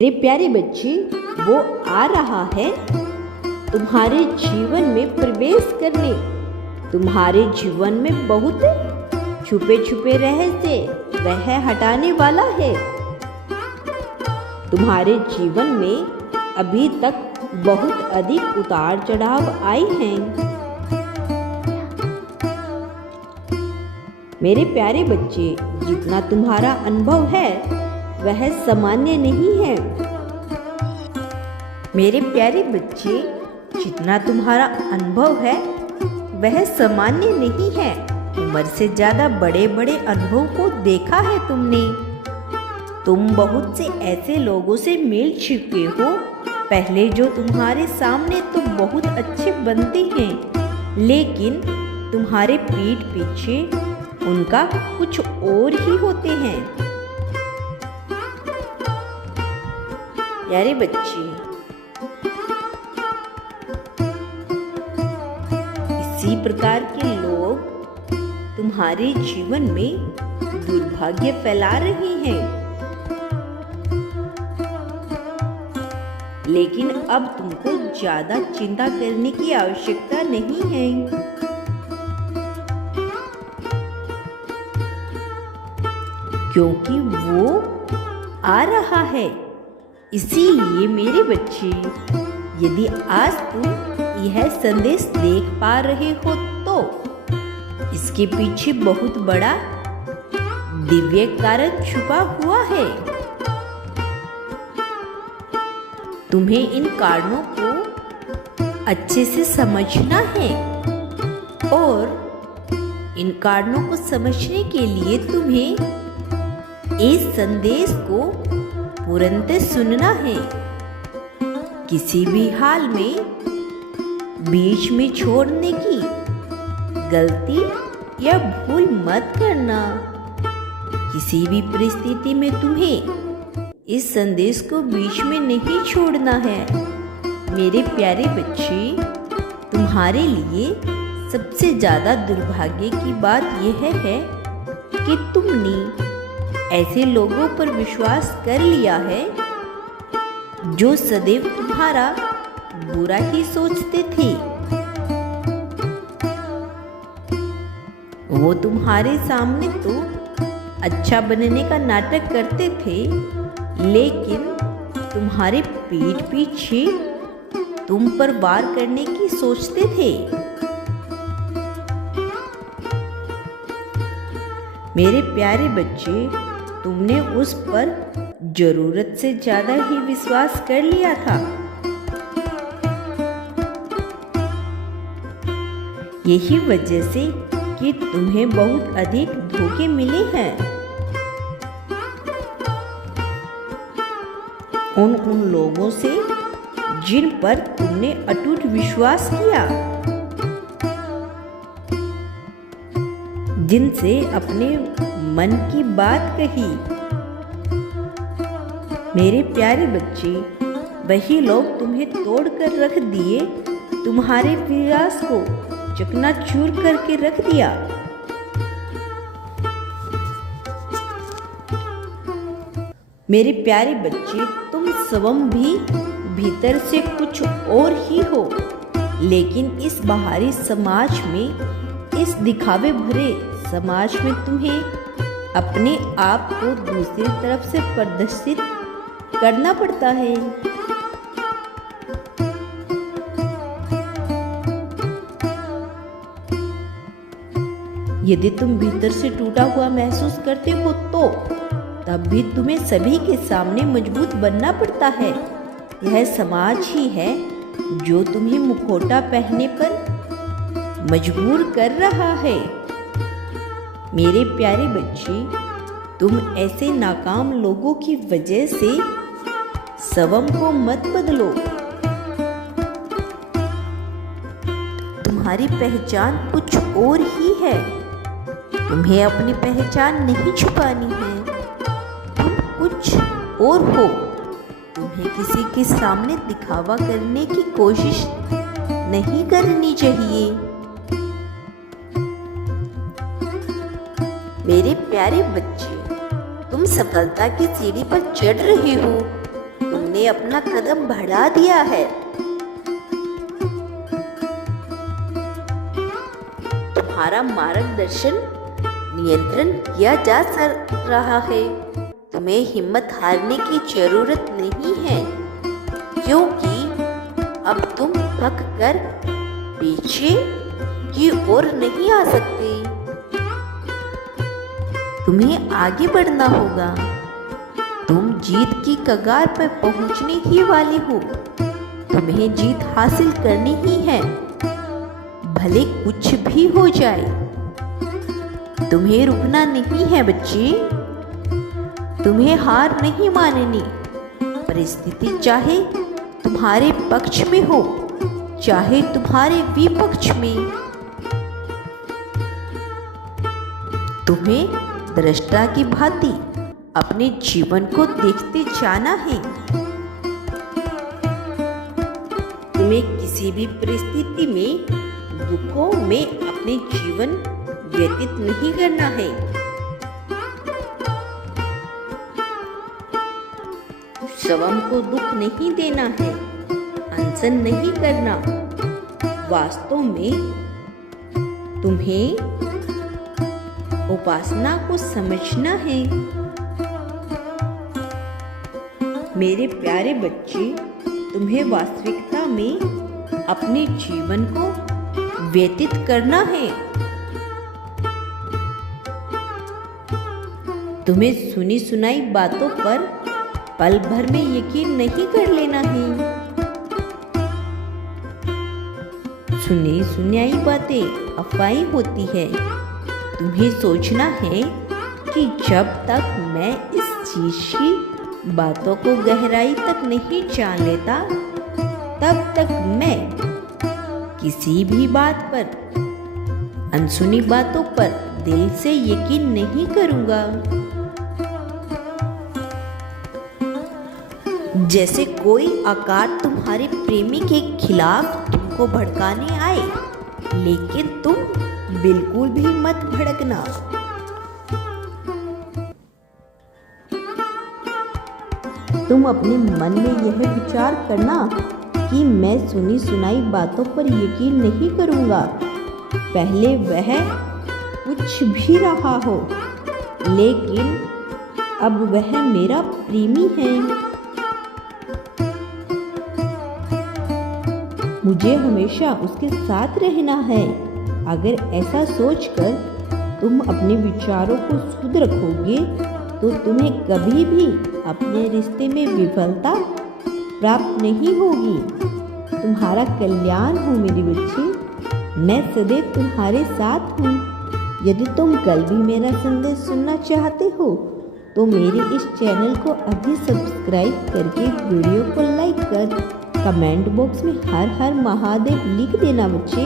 मेरे प्यारे बच्चे, वो आ रहा है तुम्हारे जीवन में प्रवेश करने। तुम्हारे जीवन में बहुत छुपे छुपे रहस्य वह हटाने वाला है। तुम्हारे जीवन में अभी तक बहुत अधिक उतार चढ़ाव आए हैं। मेरे प्यारे बच्चे, जितना तुम्हारा अनुभव है वह सामान्य नहीं है। मेरे प्यारे बच्चे, जितना तुम्हारा अनुभव है वह सामान्य नहीं है। उम्र से ज़्यादा बड़े बड़े अनुभव को देखा है तुमने। तुम बहुत से ऐसे लोगों से मिल चुके हो पहले जो तुम्हारे सामने तो बहुत अच्छे बनते हैं, लेकिन तुम्हारे पीठ पीछे उनका कुछ और ही होते हैं। प्यारे बच्चे, इसी प्रकार के लोग तुम्हारे जीवन में दुर्भाग्य फैला रहे हैं, लेकिन अब तुमको ज्यादा चिंता करने की आवश्यकता नहीं है, क्योंकि वो आ रहा है। इसीलिए मेरे बच्चे, यदि आज तुम यह संदेश देख पा रहे हो तो इसके पीछे बहुत बड़ा दिव्य कारण छुपा हुआ है। तुम्हें इन कारणों को अच्छे से समझना है और इन कारणों को समझने के लिए तुम्हें इस संदेश को तुरंत सुनना है। किसी भी हाल में बीच में छोड़ने की गलती या भूल मत करना। किसी भी परिस्थिति में तुम्हें इस संदेश को बीच में नहीं छोड़ना है। मेरे प्यारे बच्चे, तुम्हारे लिए सबसे ज़्यादा दुर्भाग्य की बात यह है कि तुमने ऐसे लोगों पर विश्वास कर लिया है जो सदैव तुम्हारा बुरा ही सोचते थे। वो तुम्हारे सामने तो अच्छा बनने का नाटक करते थे, लेकिन तुम्हारे पीठ पीछे तुम पर वार करने की सोचते थे। मेरे प्यारे बच्चे, तुमने उस पर जरूरत से ज्यादा ही विश्वास कर लिया था। यही वजह से कि तुम्हें बहुत अधिक धोखे मिले हैं। उन लोगों से जिन पर तुमने अटूट विश्वास किया, जिनसे अपने मन की बात कही। मेरे प्यारे बच्चे, वही लोग तुम्हें तोड़ कर रख दिए, तुम्हारे विश्वास को चकनाचूर करके रख दिया। मेरे प्यारे बच्चे, तुम स्वयं भी भीतर से कुछ और ही हो, लेकिन इस बाहरी समाज में, इस दिखावे भरे समाज में तुम्हें अपने आप को दूसरी तरफ से प्रदर्शित करना पड़ता है। यदि तुम भीतर से टूटा हुआ महसूस करते हो तो तब भी तुम्हें सभी के सामने मजबूत बनना पड़ता है। यह समाज ही है जो तुम्हें मुखौटा पहनने पर मजबूर कर रहा है। मेरे प्यारे बच्चे, तुम ऐसे नाकाम लोगों की वजह से स्वयं को मत बदलो। तुम्हारी पहचान कुछ और ही है। तुम्हें अपनी पहचान नहीं छुपानी है। तुम कुछ और हो। तुम्हें किसी के सामने दिखावा करने की कोशिश नहीं करनी चाहिए। मेरे प्यारे बच्चे, तुम सफलता की सीढ़ी पर चढ़ रहे हो। अपना कदम बढ़ा दिया है। तुम्हारा मार्गदर्शन नियंत्रण किया जा रहा है। तुम्हें हिम्मत हारने की जरूरत नहीं है, क्योंकि अब तुम थक कर पीछे की ओर नहीं आ सकते। तुम्हें आगे बढ़ना होगा। तुम जीत की कगार पर पहुंचने ही वाले हो। तुम्हें जीत हासिल करनी ही है, भले कुछ भी हो जाए। तुम्हें रुकना नहीं है बच्चे। तुम्हें हार नहीं माननी। परिस्थिति चाहे तुम्हारे पक्ष में हो, चाहे तुम्हारे विपक्ष में। तुम्हें दृष्टा की भांति अपने जीवन को देखते जाना है। तुम्हें किसी भी परिस्थिति में दुखों में अपने जीवन व्यतीत नहीं करना है। स्वयं को दुख नहीं देना है, अनशन नहीं करना। वास्तव में तुम्हें उपासना को समझना है। मेरे प्यारे बच्चे, तुम्हें वास्तविकता में अपने जीवन को व्यतीत करना है। तुम्हें सुनी सुनाई बातों पर पल भर में यकीन नहीं कर लेना है। सुनी सुनाई बातें अफवाही होती है। तुम्हें सोचना है कि जब तक मैं इस चीज की बातों को गहराई तक नहीं जान लेता, तब तक मैं किसी भी बात पर, अनसुनी बातों पर दिल से यकीन नहीं करूंगा। जैसे कोई आकार तुम्हारे प्रेमी के खिलाफ तुमको भड़काने आए, लेकिन तुम बिल्कुल भी मत भड़कना। तुम अपने मन में यह विचार करना कि मैं सुनी सुनाई बातों पर यकीन नहीं करूंगा, पहले वह कुछ भी रहा हो, लेकिन अब वह मेरा प्रेमी है। मुझे हमेशा उसके साथ रहना है। अगर ऐसा सोचकर तुम अपने विचारों को शुद्ध रखोगे, तो तुम्हें कभी भी अपने रिश्ते में विफलता प्राप्त नहीं होगी। तुम्हारा कल्याण हो मेरे बच्चे। मैं सदैव तुम्हारे साथ हूँ। यदि तुम कल भी मेरा संदेश सुनना चाहते हो, तो मेरे इस चैनल को अभी सब्सक्राइब करके वीडियो को लाइक कर कमेंट बॉक्स में हर हर महादेव लिख देना बच्चे।